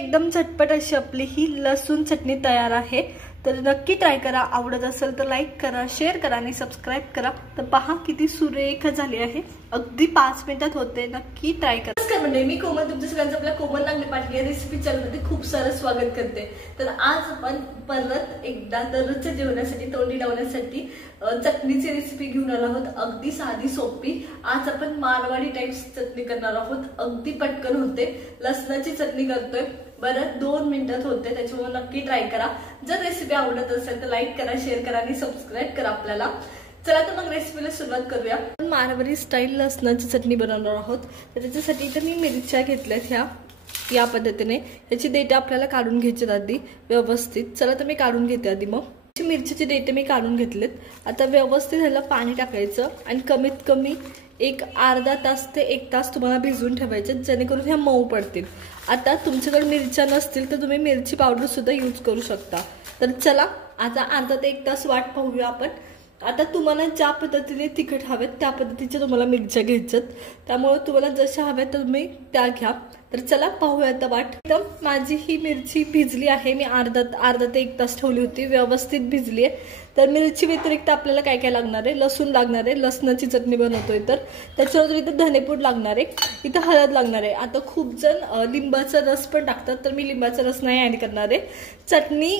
एकदम झटपट अशी आपली ही लसूण चटणी तयार आहे। तर नक्की ट्राय करा। आवडत असेल तर लाईक करा, शेअर करा आणि सबस्क्राइब करा। तर पहा किती सुरेख झाली आहे, अगदी 5 मिनिटात होते। नक्की ट्राय करा। नमस्कार मंडळी, मी कोमल तुमच्या सगळ्यांचं आपल्या कोमल नागणे पाटील या रेसिपी चॅनलमध्ये खूप सारं स्वागत करते। तर आज आपण परत एकदा दररोजच्या जेवणासाठी तोंडी लावण्यासाठी चटणीची रेसिपी घेऊन आलो आहोत। अगदी साधी सोपी। आज आपण मारवाडी टाइप्स चटणी करणार आहोत। अगदी पटकन होते, लसणाची चटणी करतोय। बरं 2 मिनिटात होते, त्याच्यामुळे नक्की ट्राय करा। जर रेसिपी आवडत असेल तर लाईक करा, शेअर करा आणि सबस्क्राइब करा आपल्याला। चला तर मग रेसिपीला सुरुवात करूया। आपण मारवाडी स्टाईल लसणाची चटणी बनवणार आहोत। तर त्याच्यासाठी इथे मी मिरच्या घेतल्यात या पद्धतीने। याची देठ आपल्याला काढून घ्यायची आधी व्यवस्थित। चला तर मी काढून घेते आधी। मग मिरचीचे देठ मी काढून घेतलेत। आता व्यवस्थित ह्याला पाणी टाकायचं आणि कमीत कमी एक अर्धा तास ते 1 तास तुम्हाला भिजवून ठेवायचे, जेणेकरून ह्या मऊ पडतील। आता तुमच्याकडे मिरच्या नसतील तर तुम्ही मिरची पावडर सुद्धा यूज करू शकता। तर चला आता अर्धा ते 1 तास वाट पाहूया आपण। आता तुम्हाला ज्या पद्धतीने तिखट हवेत त्या पद्धतीच्या तुम्हाला मिरच्या घ्यायच्यात, त्यामुळे तुम्हाला जशा हव्यात तुम्ही त्या घ्या। तर चला पाहूया आता वाट। एकदम माझी ही मिरची भिजली आहे। मी अर्धा ते 1 तास ठेवली होती, व्यवस्थित भिजली आहे। तर मिरची व्यतिरिक्त आपल्याला काय काय लागणार आहे, लसूण लागणार आहे। लसणाची चटणी बनवतोय तर त्याच्यावर इथे धनेपूड लागणार आहे, इथे हळद लागणार आहे। आता खूप जण लिंबाचा रस पण टाकतात, तर मी लिंबाचा रस नाही ऍड करणार आहे। चटणी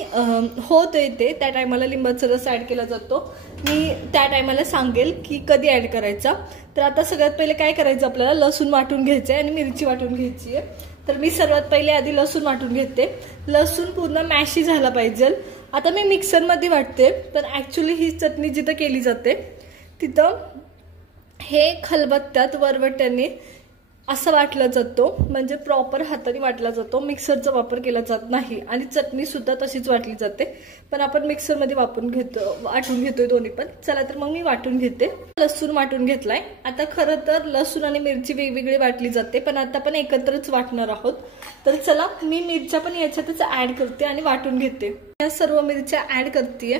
होत येते त्या टायमाला लिंबाचा रस ऍड केला जातो। मी त्या टायमाला सांगेल की कधी ऍड करायचा। तर आता सगळ्यात पहिले काय करायचं, आपल्याला लसूण वाटून घ्यायचं आहे आणि मिरची वाटून घ्यायची आहे। तर मी सर्वात पहिले आधी लसूण वाटून घेते। लसूण पूर्ण मॅशी झाला पाहिजे। आता मी मिक्सर मध्ये वाटते, तर ऍक्च्युली ही चटणी जिथं केली जाते तिथं हे खलबत्त्यात वरवट्याने असं वाटला जातो, म्हणजे प्रॉपर हाताने वाटला जातो। मिक्सरचा वापर केला जात नाही आणि चटणी सुद्धा तशीच वाटली जाते, पण आपण मिक्सर मध्ये वाटून घेतोय दोन्ही पण। चला तर मग मी वाटून घेते। लसूण वाटून घेतलाय। आता खरं तर लसूण आणि मिरची वेगवेगळी वाटली जाते, पण आता आपण एकत्रच वाटणार आहोत। तर चला मी मिरच्या पण याच्यातच ऍड करते आणि वाटून घेते। या सर्व मिरच्या ऍड करते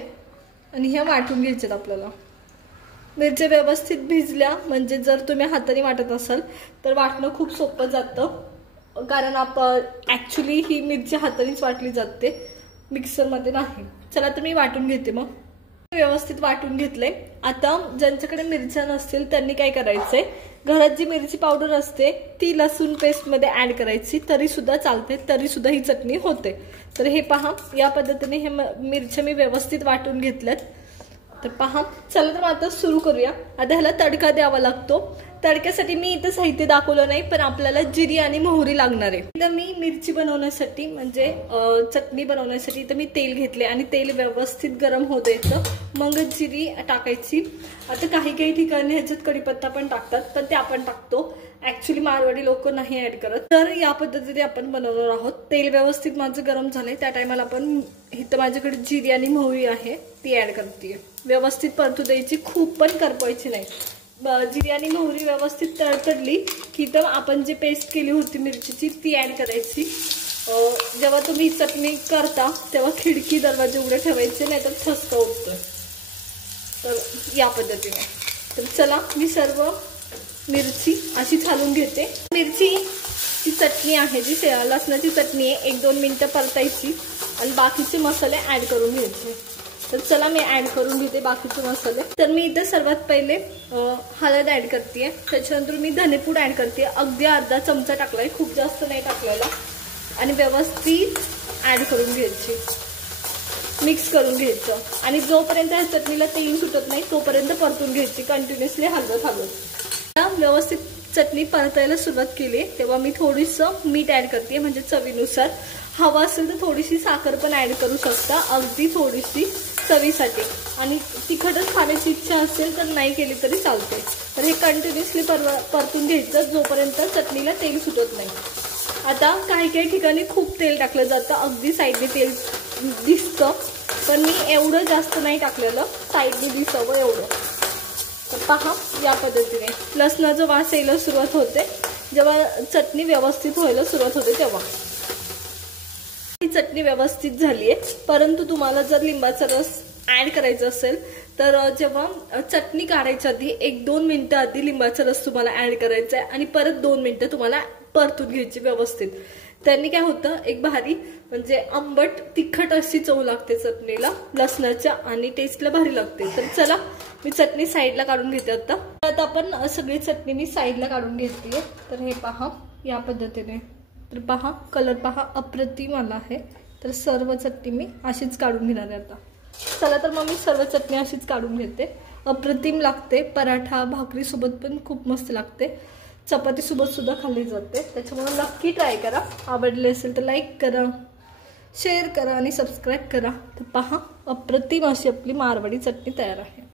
आणि ह्या वाटून घ्यायच्यात आपल्याला। मिरच्या व्यवस्थित भिजल्या म्हणजे जर तुम्ही हाताने वाटत असाल तर वाटणं खूप सोपं जातं, कारण आपण ऍक्च्युली ही मिरची हातानेच वाटली जाते, मिक्सर मध्ये नाही। चला तर मी वाटून घेते। मग व्यवस्थित वाटून घेतलंय। आता ज्यांच्याकडे मिरच्या नसतील त्यांनी काय करायचंय, घरात जी मिरची पावडर असते ती लसूण पेस्ट मध्ये ऍड करायची, तरी सुद्धा चालते, तरी सुद्धा ही चटणी होते। तर हे पहा, या पद्धतीने हे मिरच्या मी व्यवस्थित वाटून घेतल्यात। तर पहा, चला तर आता सुरू करूया। आता ह्याला तडका द्यावा लागतो। तडक्यासाठी मी इथं साहित्य दाखवलं नाही, पण आपल्याला जिरी आणि मोहरी लागणार आहे। इथं मी मिरची बनवण्यासाठी म्हणजे चटणी बनवण्यासाठी इथं मी तेल घेतले आणि तेल व्यवस्थित गरम होऊ द्यायचं, मग जिरी टाकायची। आता काही ठिकाणी ह्याच्यात कढीपत्ता पण टाकतात, तर ते आपण टाकतो। ऍक्च्युली मारवाडी लोक नाही ऍड करत। तर या पद्धतीने आपण बनवणार आहोत। तेल व्यवस्थित माझं गरम झालंय, त्या टायमाला आपण इथं माझ्याकडे जिरी आणि मोहरी आहे ती ऍड करते। व्यवस्थित परतू द्यायची, खूप पण करपायची नाही। जिरी आणि मोहरी व्यवस्थित तडतडली की तर आपण जे पेस्ट केली होती मिरचीची ती ऍड करायची। जेव्हा तुम्ही चटणी करता तेव्हा खिडकी दरवाजे उघडे ठेवायचे, नाहीतर ठसका उठतोय। तर या पद्धतीने। तर चला मी सर्व मिरची अशी घालून घेते। मिरची ची चटणी आहे, जी लसणाची चटणी आहे, 1-2 मिनिटं परतायची आणि बाकीचे मसाले ऍड करून घ्यायचे। तर चला मी ऍड करून घेते बाकीचे मसाले। तर मी इथे सर्वात पहिले हळद ऍड करते, त्याच्यानंतर मी धनेपूड ऍड करते। अगदी अर्धा चमचा टाकलाय, खूप जास्त नाही टाकलेला। आणि व्यवस्थित ऍड करून घ्यायची, मिक्स करून घ्यायचं आणि जोपर्यंत या चटणीला तेल सुटत नाही तोपर्यंत परतून घ्यायची, कंटिन्युअसली हलवत। व्यवस्थित चटणी परतायला सुरुवात केली तेव्हा मी थोडीसं मीठ ऍड करते, म्हणजे चवीनुसार। हवा असेल तर थोडीशी साखर पण ऍड करू शकता, अगदी थोडीशी चवीसाठी। आणि तिखटच खाण्याची इच्छा असेल तर नाही केली तरी चालते। तर हे कंटिन्युअसली परतून घ्यायचं जोपर्यंत चटणीला तेल सुटत नाही। आता काही ठिकाणी खूप तेल टाकलं जातं, अगदी साईडने तेल दिसतं, पण मी एवढं जास्त नाही टाकलेलं, साईडने दिसावं एवढं। तर पहा, या पद्धतीने लसणाचा वास यायला सुरुवात होते जेव्हा चटणी व्यवस्थित व्हायला सुरुवात होते तेव्हा। ही चटणी व्यवस्थित झाली आहे, परंतु तुम्हाला जर लिंबाचा रस ऍड करायचा असेल तर जेव्हा चटणी काढायच्या आधी 1-2 मिनिटं आधी लिंबाचा रस तुम्हाला ऍड करायचा आहे आणि परत 2 मिनिटं तुम्हाला परतून घ्यायची व्यवस्थित। त्यांनी काय होतं, एक भारी म्हणजे आंबट तिखट अशी चव लागते चटणीला लसणाच्या आणि टेस्टला भारी लागते। तर चला मी चटणी साईडला काढून घेते। आता आपण सगळी चटणी मी साईडला काढून घेते। तर हे पहा या पद्धतीने, तर पहा कलर पहा अप्रतिम आला आहे। तर सर्व चटणी मी अशीच काढून घेणार आहे आता। चला तर मग मी सर्व चटणी अशीच काढून घेते। अप्रतिम लागते, पराठा भाकरी सोबत पण खूप मस्त लागते, चपाती सोबत सुद्धा खाल्ली जाते। त्याच्यामुळे नक्की ट्राय करा। आवडले असेल तर लाईक करा, शेअर करा आणि सबस्क्राईब करा। तर पहा अप्रतिम अशी आपली मारवाडी चटणी तयार आहे।